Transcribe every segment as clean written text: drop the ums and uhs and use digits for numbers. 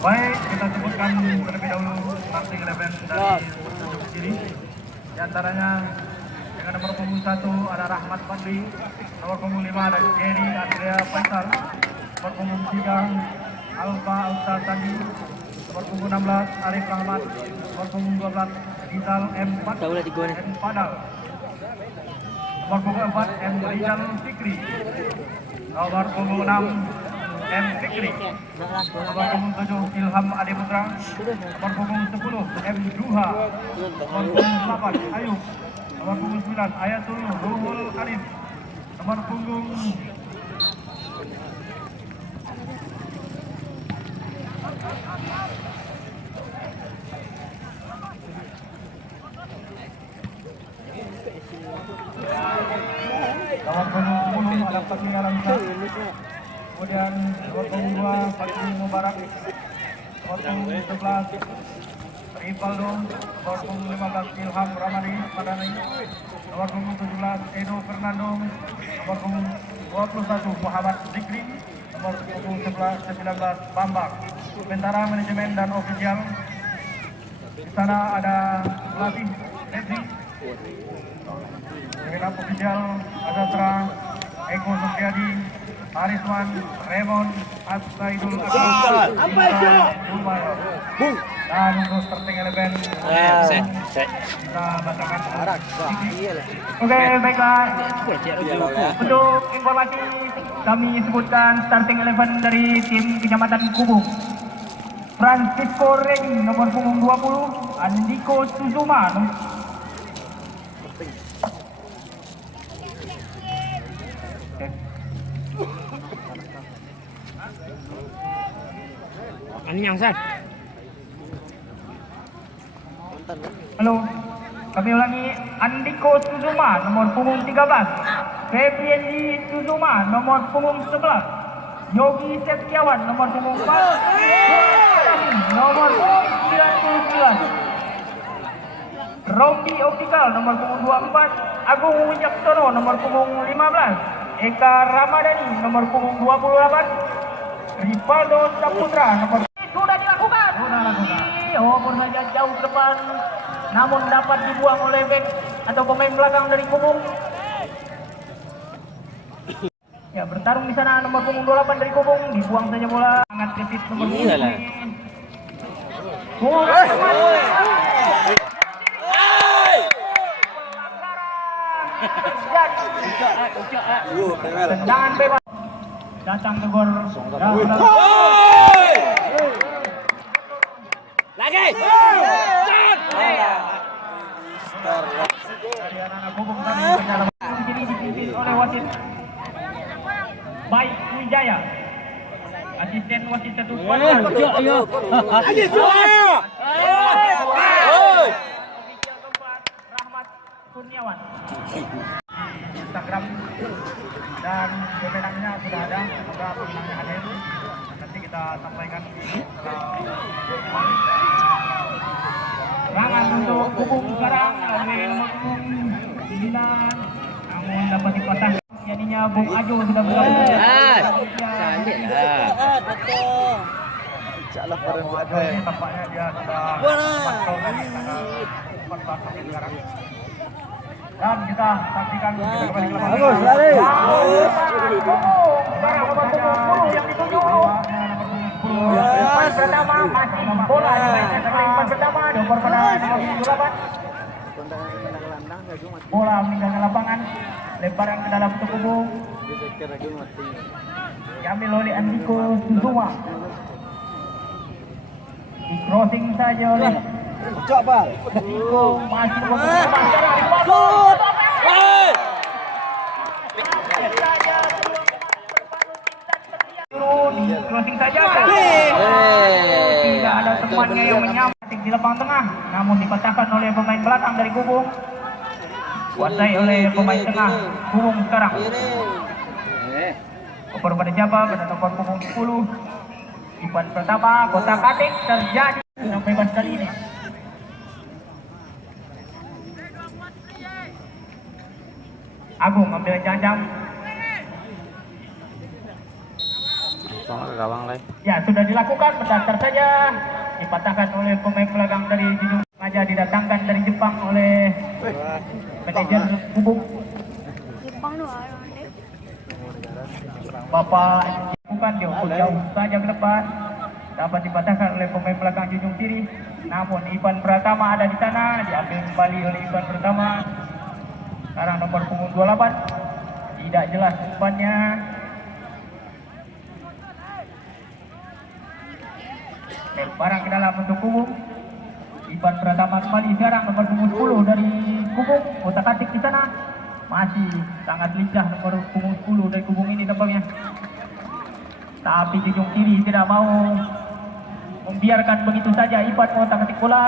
Baik, kita sebutkan terlebih dahulu starting 11 dari ujung kiri. Di antaranya dengan nomor punggung 1 ada Rahmat Fadli, nomor punggung 5 ada Jerry Andrea Faisal, nomor punggung 3 Alfa Alta Sandi, nomor punggung 16 Arif Rahmat, nomor punggung 12 Rizal M. Padal, nomor punggung 4 M. Rizal Fikri, nomor punggung 6 M. Fikri, nomor punggung 7 Ilham Ade Putra, nomor punggung 10 M. Duha, nomor punggung 8 Ayub, nomor punggung 9 Ayatul Ruhul Arif, nomor punggung 10 ada Fatih Alamsa, kemudian nomor punggung 2 Fatih Mubarak, nomor punggung 11 Rivaldo, nomor punggung 15 Ilham Ramani Padani, nomor punggung 17 Edo Fernando, nomor punggung 21 Muhammad Zikri, nomor punggung 19 Bambang. Sementara manajemen dan ofisial di sana ada pelatih Redri, segenap ofisial ada Tra, Eko Supriyadi, Hariswan, Raymond, Assaidul Akbar, Umar, dan untuk starting 11 kita bacakan. Oke, baiklah. Untuk informasi kami sebutkan starting 11 dari tim Kecamatan Kubung. Francisco Regi nomor punggung 20, Andiko Suzuma Ini yang set. Halo, kami ulangi. Andiko Suzuma nomor punggung 13, Febriandi Suzuma nomor punggung 11, Yogi Setiawan nomor punggung 4, nomor punggung 99, Rombi Optikal nomor punggung 24, Agung Wijaksono nomor punggung 15, Eka Ramadhani nomor punggung 28, Rivaldo Saputra nomor sudah dilakukan. Walaupun saja jauh ke depan, namun dapat dibuang oleh bek atau pemain belakang dari Kubung. Ya, bertarung di sana nomor punggung 28 dari Kubung, dibuang saja bola. Sangat kesit nomor punggung. Tendangan bebas datang ke gol. Lagi. Oleh wasit Baik Wijaya, asisten wasit 1 Rahmat Kurniawan. Instagram dan pemenangnya sudah ada, semoga pemenangnya hadir. Nanti kita sampaikan setelah serangan untuk Kubung sekarang oleh nomor 9, namun dapat dipasang. Jadinya Bung Ajo sudah bergabung. Cantik lah. Insyaallah pada Ajo ini tampaknya dia sudah 4 tahun lagi karena 4 tahun sekarang. Dan kita saksikan kita kembali ke lapangan. Bagus, lari. Yang dituju umpan pertama masih bola dimainkan oleh umpan pertama nomor pada nomor 28. Bola meninggalkan lapangan, lemparan ke dalam tubuh. Diambil oleh Andiko Suzuma. Di crossing saja oleh coba. Andiko, masih di crossing saja. Tidak ada temannya yang menyambut di lapangan tengah, namun dipatahkan oleh pemain belakang dari Kubung. Kuasai oleh pemain tengah Kubung sekarang. Oper pada siapa? Pada nomor punggung 10. Umpan pertama kotak atik terjadi yang bebas kali ini. Agung ambil jam-jam. Kosong ke gawang lagi. Ya, sudah dilakukan, mendaftar saja. Dipatahkan oleh pemain belakang dari Junjung. Sengaja didatangkan dari Jepang oleh manajer Kubung. Jepang doang deh. Bapak bukan jauh saja ke depan. Dapat dipatahkan oleh pemain belakang Junjung Kiri. Namun Ivan Pratama ada di sana, diambil kembali oleh Ivan Pratama. Sekarang nomor punggung 28. Tidak jelas umpannya. Barang ke dalam untuk Kubung. Ivan Pratama kembali sekarang nomor punggung 10 dari Kubung. Otak-atik di sana. Masih sangat lincah nomor punggung 10 dari Kubung ini tampaknya. Tapi Junjung Kiri tidak mau membiarkan begitu saja Ivan otak-atik bola.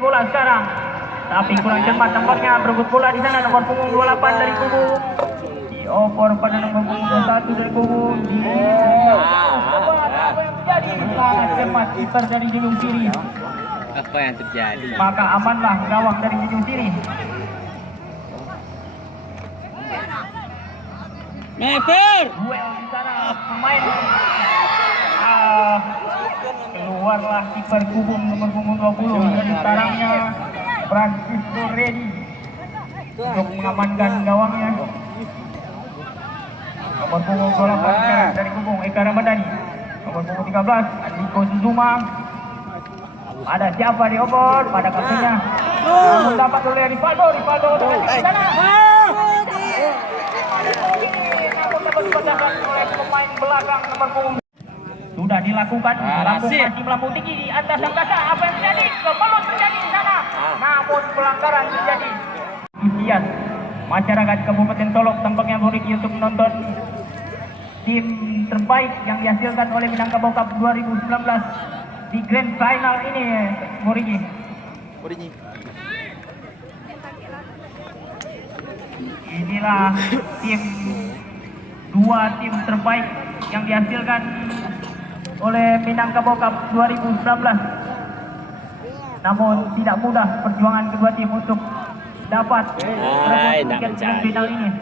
Bola sekarang. Tapi kurang cepat tampaknya berebut bola di sana nomor punggung 28 dari Kubung. Dioper pada nomor punggung 21 dari Kubung. Apa yang terjadi? Sangat cepat kiper dari Junjung Kiri. Apa yang terjadi? Maka amanlah gawang dari Junjung Kiri. Meter. Duel di sana pemain. Keluarlah kiper Kubung nomor punggung 20 dan sekarangnya Francisco ready untuk mengamankan gawangnya. Nomor punggung 28 dari Kubung Eka Ramadhani. Nomor punggung 13 Andiko Suzuma. Ada siapa di opor pada kaptennya? Namun dapat oleh Rivaldo di sana. Namun dapat dipatahkan oleh pemain belakang nomor punggung. Sudah dilakukan, lambung masih melambung tinggi di atas angkasa. Apa yang terjadi? Belum terjadi di sana. Namun pelanggaran terjadi. Isian masyarakat Kabupaten Solok tampaknya murid untuk menonton tim terbaik yang dihasilkan oleh Minangkabau Cup 2019 di Grand Final ini, Murigi. Inilah dua tim terbaik yang dihasilkan oleh Minangkabau Cup 2019. Namun tidak mudah perjuangan kedua tim untuk dapat merebut tiket Grand Final ini.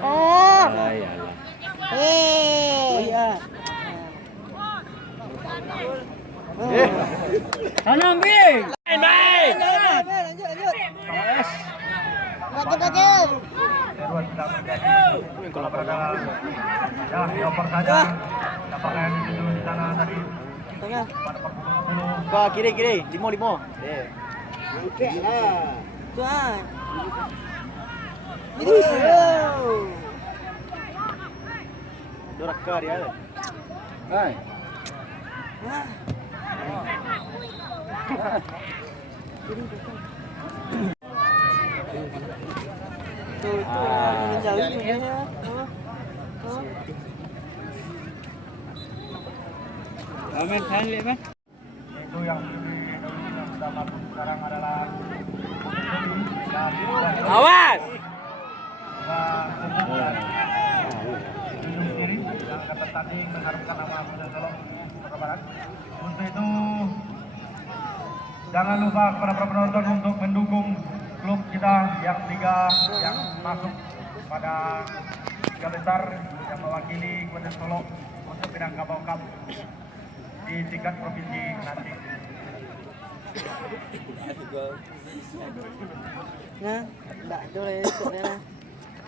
Oh. Ayalah. Tanam Bing. Main. Baju. Seruan sedang terjadi. Kalau berada ya dioper saja. Apakah yang dituju di sana tadi? Pada pukul 10. Wah, kiri, limo. Tuan. Doraka dia. Hai. Amin kali kan? Itu yang sudah masuk sekarang adalah Awas. Junjung Kiri yang akan bertanding mengharumkan nama Kabupaten Solok Sumatera Barat. Untuk itu jangan lupa para penonton untuk mendukung klub kita yang masuk pada tiga besar yang mewakili Kabupaten Solok untuk Minangkabau Cup di tingkat provinsi nanti. Nah, enggak boleh ikutnya lah.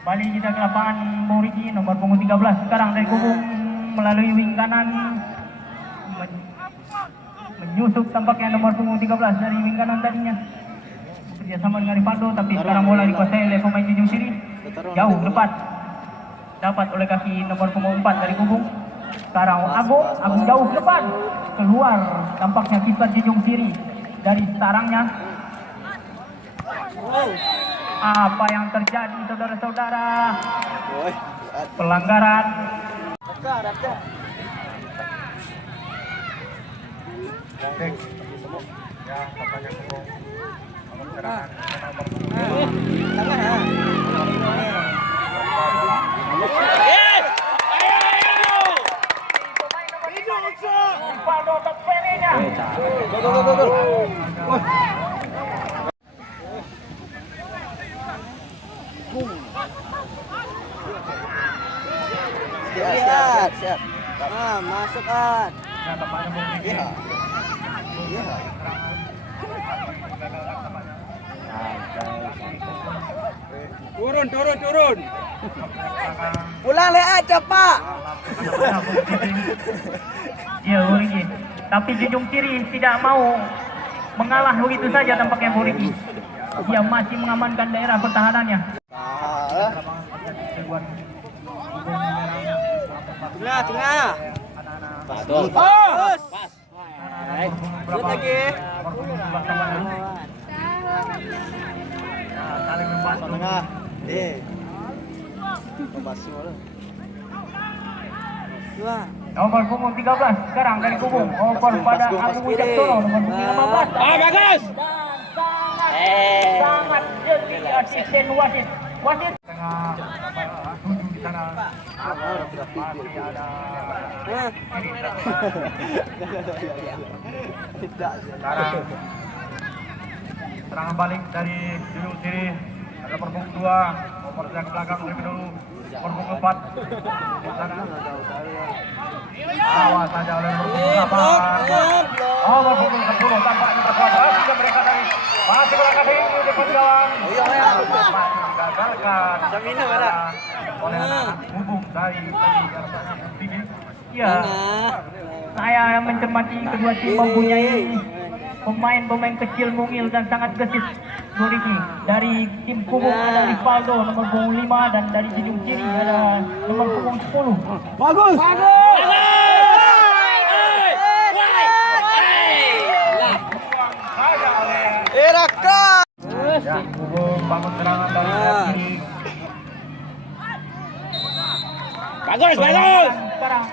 Kembali kita ke lapangan Morigi nomor punggung 13 sekarang dari Kubung melalui wing kanan menyusup tampaknya nomor punggung 13 dari wing kanan tadinya bekerjasama dengan Rivaldo, tapi sekarang bola dikuasai oleh pemain Junjung Kiri jauh ke depan, dapat oleh kaki nomor punggung 4 dari Kubung. Sekarang Agung jauh ke depan, keluar tampaknya kiper Junjung Kiri dari sarangnya. Apa yang terjadi saudara-saudara? Pelanggaran. Ya, katanya Kubung. Valdo Teperinya. Siap, siap. Ah, masuk kan. Dan tampaknya mungkin Turun. Pulang le aja, Pak. ya Buriki. Tapi Junjung Kiri tidak mau mengalah begitu saja tampaknya Buriki. Dia masih mengamankan daerah pertahanannya. Tengah. Betul. Terus. Berapa lagi. Saling membantu. Tengah. Dua. Nomor punggung 13 sekarang dari Kubung. Over pada Agung Wijaksono nomor punggung 15. Bagus. Sangat jeli asisten wasit. Wasit tengah tujuh di sana. Masih ada sekarang serangan balik dari Junjung Kiri. Ada perpung 2 nomor yang belakang lebih dulu. Perpung 4 di sana. Awas saja oleh perpung 8. Oh, perpung 10 tampaknya terkuat. Juga mereka dari masih berangkat di depan gawang. Masih digagalkan. Minum ada. Oleh anak Kubung dari tinggi. Ya, saya mencermati kedua tim mempunyai pemain-pemain kecil mungil dan sangat gesit. Buriki dari tim Kubung ada Rivaldo nomor punggung 5 dan dari Junjung Kiri ada nomor punggung 10. Bagus. Raka. Ya, Kubung bangun serangan dari kiri. Bagus. Sekarang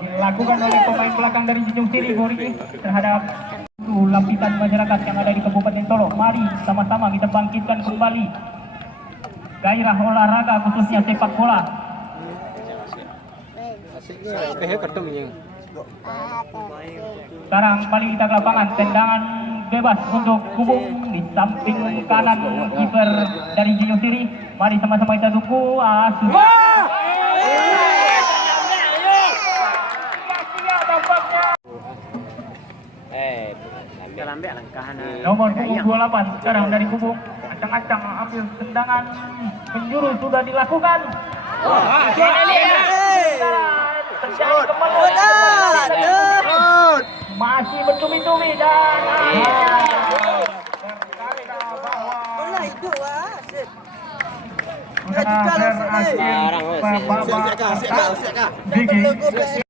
dilakukan oleh pemain belakang dari Junjung Kiri Buriki terhadap lapisan masyarakat yang ada di Kabupaten Solo. Mari sama-sama kita bangkitkan kembali gairah olahraga khususnya sepak bola. Sekarang kembali kita ke lapangan, tendangan bebas untuk Kubung di samping kanan kiper dari Junjung Kiri. Mari sama-sama kita tunggu. Nomor punggung 28 sekarang dari Kubung. Acang-acang ambil tendangan penjuru sudah dilakukan. Terjadi kembali. Masih bertubi-tubi dan Bola hidup ah. sudah berakhir babak pertama.